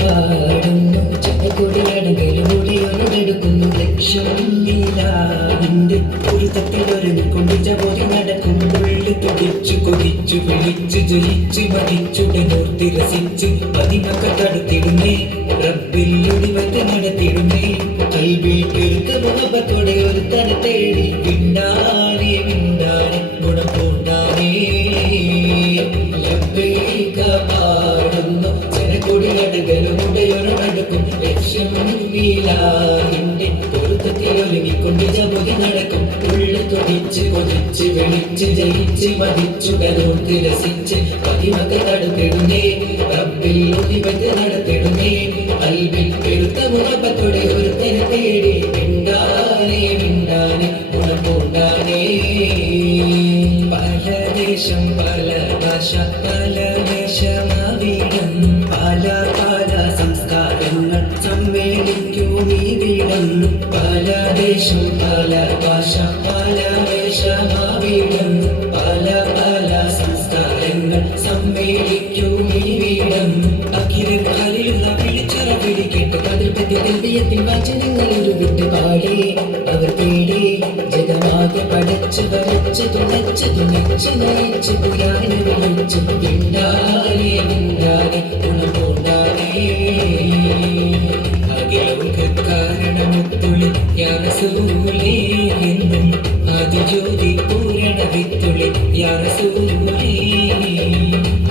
പാടുന്നു ചട്ടക്കൊടിയടകലൂടെയൊന്നെടുക്കുന്നു ലക്ഷ്യമില്ലാതിന്റെ ഒരു തട്ടിലൊരുങ്ങിക്കൊണ്ട് ജപോതി നടക്കും ഉള്ളു തുടിച്ചു കൊതിച്ചു വിളിച്ചു ജയിച്ചു മതിച്ചുടനോർത്തി രസിച്ച് പതിമൊക്കെ തടുത്തിടുന്നേ റബ്ബിൽ ഒളിവത്ത് നടത്തിടുന്നേ കൽവിൽ പെരുത്ത മുഖത്തോടെ ഒരു തല തേടി വിണ്ടാനേ വിണ്ടാനെ ഗുണം പൂണ്ടാനേ പാടുന്നു ചെനക്കൊടിയടകലുമുടയൊരു ലക്ഷ്യമില്ലാതിന്റെ പൊരുത്തത്തിലൊരുങ്ങിക്കൊണ്ട് ജപതി നടക്കും ഉള്ളു തൊടിച്ച് കൊതിച്ച് വിളിച്ച് ജയിച്ച് മതിച്ചുടലോർത്ത് രസിച്ച് പതിമൊക്കെ തടുത്തിടുന്നേ റബ്ബിൽ ഒളിവത്ത് നടത്തിടുന്നേ കൽവിൽ പെരുത്ത മുഖത്തോടെ ഒരു തല തേടി വിണ്ടാനേ വിണ്ടാനെ ഗുണം പൂണ്ടാനേ പല ദേശം പല ഭാഷ പല വേഷമാവിടം പല പല സംസ്കാരങ്ങൾ സമ്മേളിക്കും ഈ വീടം പല ദേശം പല ഭാഷ പല വേഷമാവിടം പല പല സംസ്കാരങ്ങൾ സമ്മേളിക്കും ഈ വീടം അഖിലൻ ഖലീലുള്ള വിളിച്ചറ പിടിക്കേട്ട് കതിൽ പ്രതിദ്വയത്തിൽ വചനങ്ങളിൽ വിട്ട് പാടി അവർ തേടി ജഗമാകെ പടച്ചു വരച്ച് തുണച്ച് നയിച്ച് പുരാനെ വിളിച്ചു വിണ്ടാനെ വിണ്ടാനെ ഗുണമുണ്ടാനേ അഖിലർക്ക് കാരണമുത്തുള്ളി യാ റസൂലേ എന്നും ആദിജ്യോതി പൂരണ വിത്തുള്ളി യാ റസൂലേ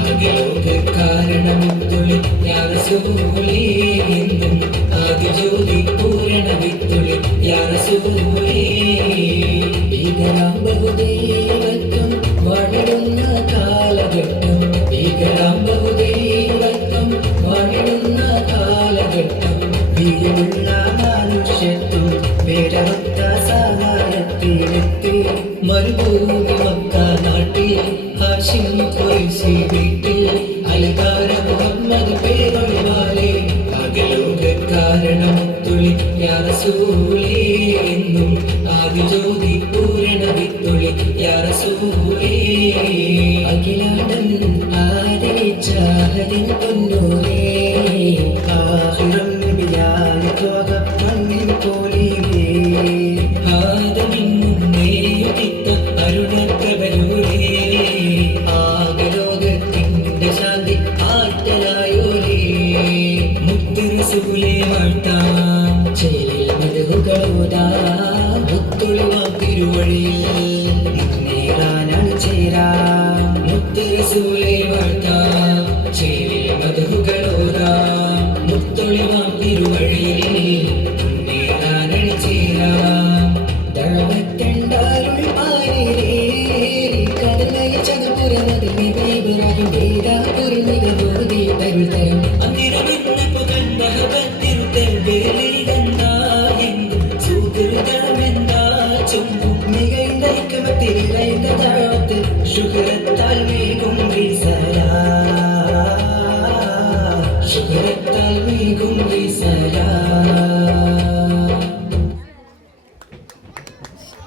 അഖിലർക്ക് കാരണമുത്തുള്ളി യാ റസൂലേ എന്നും ആദിജ്യോതി പൂരണ വിത്തുള്ളി യാ റസൂലേ ഭീകരാം ബഹുദൈവത്വം വാണിടുന്ന കാലഘട്ടം ഭീകരാം ബഹുദൈവത്വം വാണിടുന്ന കാലഘട്ടം വീരമുള്ള മനുഷ്യത്വം വേരവത്ത സഹായത്തിലെത്തി മരുഭൂമി മക്ക നാട്ടിൽ ഹാഷിം ഖുറൈശി വീട്ടിൽ അലങ്കാര മുഹമ്മദ് പേരൊളിവാലെ അകലോക കാരണമുത്തുള്ളി യാ റസൂലേ എന്നും ആദിജ്യോതി പൂരണ വിത്തുള്ളി യാ റസൂലേ അഖിലാണ്ടൻ ആദരിച്ച ഹരിൻ പൊന്നൂരേ ആഹിറം നബിയായ ത്വക മണ്ണിൻ പോലിയേ ആദമിൻ മുന്നേ ഉദിത്ത അരുണപ്രഭയൂരേ ആകലോകത്തിന്റെ ശാന്തി ആറ്റലായോരേ മുത്ത് റസൂലേ വാഴ്ത്താം ചേലിൽ മധുകളോതാം മുത്തൊളിവാം തിരുവഴിയിൽ നേരാനാണ് ചേരാം മുത്ത് റസൂലേ